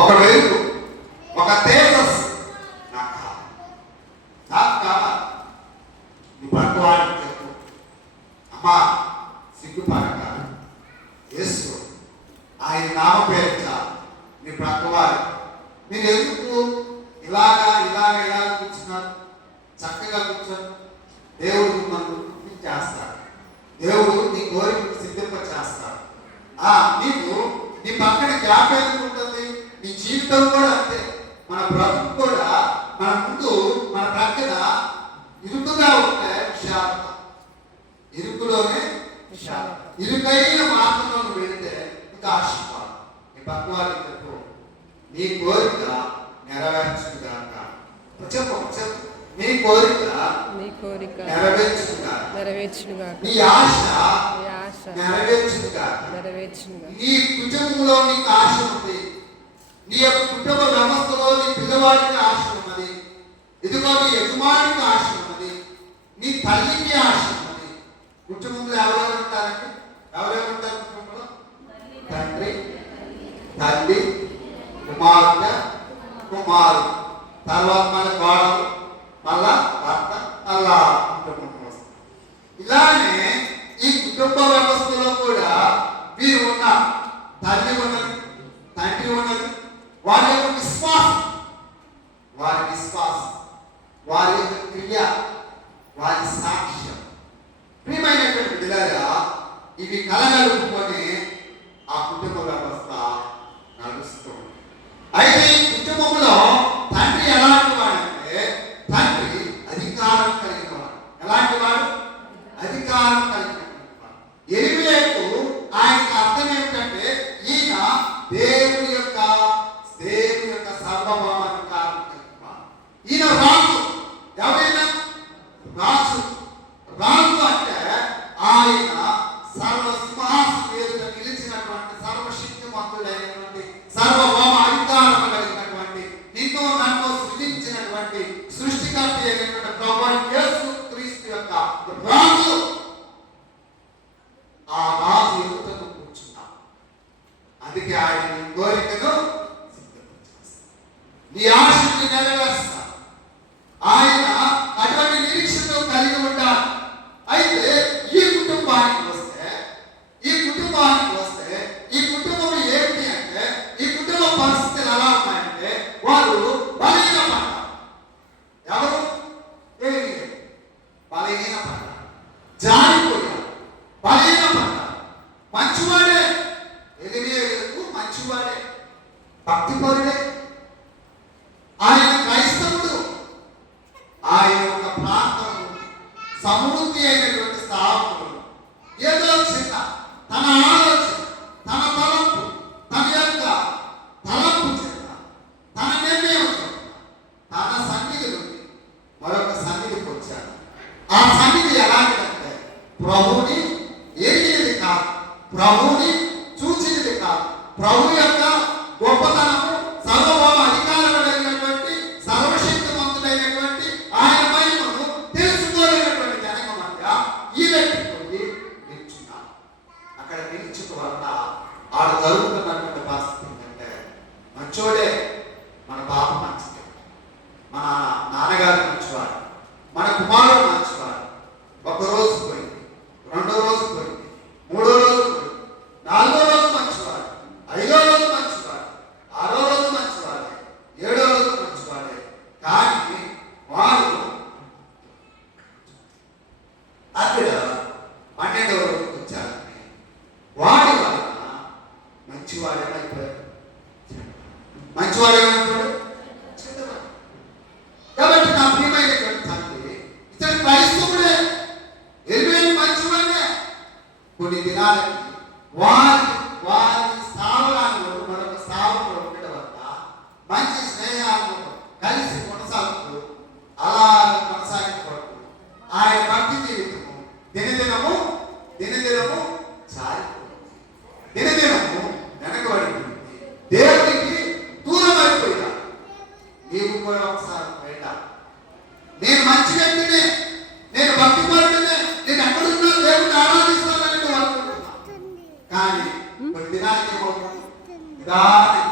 ఒక వెలుగు, ఒక తేజస్సు నాకు కావాలి. నాకు కావాలి. నీ పక్కవాడికి చెప్పు, అమ్మా సిగ్గుపడక యేసు ఆయన నామ పేరు నీ పక్కవాడు. మీరు ఎందుకు ఇలాగా కూర్చున్నారు? చక్కగా కూర్చొని దేవుడు మిమ్మల్ని చేస్తాడు. దేవుడు నీ కోరికను సిద్ధింప చేస్తాడు. నీకు నీ పక్కన గ్యాప్ ఎందుకు ఉంటుంది? నీ జీవితం కూడా అంతే. మన బ్రతుకు కూడా మన ముందు మన ప్రక్కన ఇరుకుగా ఉంటే విశాలత, ఇరుకులోనే విశాలత. ఇరుకైన మార్గంలో వెళితే ఇంకా ఆశీర్వాదం. నీ పక్క వారికి చెప్పు, నీ కోరిక నెరవేర్చుగాక. చెప్పు నీ కోరిక నెరవేర్చుగాక. నీ ఆశ నెరవేర్చుగాక. నీ కుటుంబంలో నీకు ఆశ ఉంది. నీ యొక్క కుటుంబ వ్యవస్థలో నీ పిల్లవాడికి ఆశ ఉన్నది. ఇదిగో నీ యజమానికి ఆశ ఉన్నది. నీ తల్లికి ఆశ ఉన్నది. కుటుంబంలో ఎవరెవరు ఉంటారంటే ఎవరెవరు ఉంటారు కుటుంబంలో? తండ్రి, తల్లి, కుమార్తె, కుమారుడు, తర్వాత మన కోడలు, మళ్ళా భర్త, మళ్ళా కుటుంబం వస్తుంది. ఇలానే ఈ కుటుంబ వ్యవస్థలో కూడా వీరు ఉన్నారు. తల్లి ఉన్నది, తండ్రి ఉన్నది. వారి యొక్క విశ్వాసం, వారి యొక్క క్రియ, వారి సాక్ష్యం, ప్రియమైనటువంటి బిడ్డలారా, ఇవి కలగలుపుకొని ఆ కుటుంబ వ్యవస్థ నడుస్తుంది. అయితే ఈ కుటుంబంలో తండ్రి ఎలాంటి వాడంటే, తండ్రి అధికారం కలిగిన వాడు. ఎలాంటి వాడు? అధికారం కలిగినటువంటి వాడు. ఎలిమెలెకు ఆయనకు అర్థం ఏమిటంటే, ఈయన దేవుని యొక్క సర్వభౌమాధికారం కలిగిన వాడు. ఈయన రాజు. ఎవరైనా రాజు. రాజు అంటే ఆయన సర్వసింహాసనం ఎదుట నిలిచినటువంటి సర్వశక్తిమంతుడైనటువంటి సర్వభౌమ అధికారం కలిగినటువంటి నిన్ను నన్ను సృజించినటువంటి సృష్టికర్త అయినటువంటి ప్రభువైన యేసు క్రీస్తు యొక్క రాజు. ఆ రాజు ఎదుటకు కూర్చున్నాం. అందుకే ఆయన నీ కోరికను నీ ఆశని నెరవేరుస్తా. ఆయన అటువంటి నిరీక్షను కలిగి ఉంటాడు. అయితే ఈ కుటుంబానికి వస్తే ఈ కుటుంబం ఏమిటి అంటే, ఈ కుటుంబ పరిస్థితులు ఎలా ఉన్నాయంటే, వారు బలహీనపడ్డారు. ఎవరు? బలహీనపడ్డారు, జారిపోయారు, బలహీనపడ్డారు. మంచివాడే, ఎలిమియకు మంచివాడే, భక్తిపరుడే, ఆయన క్రైస్తవుడు. ఆయన ఒక ప్రాంతం సమృద్ధి అయినటువంటి స్థాపకుడు. ఏదో చిన్న తన ఆలోచన, తన తలంపు, తన యొక్క తలంపు చేత, తన నిర్ణయం చేత, తన సన్నిధి నుండి మరొక సన్నిధికి వచ్చాడు. ఆ సన్నిధి ఎలాంటిదంటే, ప్రభువుని ఎరిగినది కాదు, ప్రభువుని చూసినది కాదు, ప్రభు యొక్క గొప్పతనము, సర్వభౌమ అధికారం కలిగినటువంటి సర్వశక్తిమంతుడైనటువంటి ఆయన మహిమను తెలుసుకోలేనటువంటి జనక మధ్య ఈ వ్యక్తి నిల్చున్నాడు. అక్కడ నిల్చుట వల్ల ఆడ జరుగుతున్నటువంటి పరిస్థితి ఏంటంటే, మంచోడే, మన బాబు మంచిదే, మన నాన్నగారు మంచివాడు, మన కుమారుడు మంచివాడు. ఒక రోజు పోయింది, రెండో రోజు పోయింది, మూడో రోజు పోయింది, నాలుగో రోజు మంచివాడు, ఐదో రోజు మంచివాడు, ఆరో రోజు మంచివాడే, ఏడో రోజు మంచివాడే. కానీ వాడు అక్కడ 12వ రోజుకి వచ్చారని వాడి వలన మంచివాడేమైపోయాడు. కాబట్టి నా ప్రియమైనటువంటి తండ్రి, ఇతడు క్రైస్తవుడే, ఎలిమేలు మంచివాడే. కొన్ని దినాలకి వారి స్థావరాల్లో మరొక స్థావరంలో ఉండడం వల్ల మంచి స్నేహాలను కలిసి కొనసాగుతూ అలా కొనసాగినప్పుడు ఆయన భక్తి జీవితము దినదినము చారిపోయింది, దినదినము వెనకబడిపోయింది, దేవునికి దూరం అయిపోయినా. నీవు కూడా ఒకసారి బయట, నేను మంచి వ్యక్తినే, నేను భక్తి పరుడినే, నేను ఎక్కడున్నా దేవుడిని ఆరాధిస్తానని నువ్వు అనుకుంటున్నా. కానీ కొన్ని దినానికి నిదానం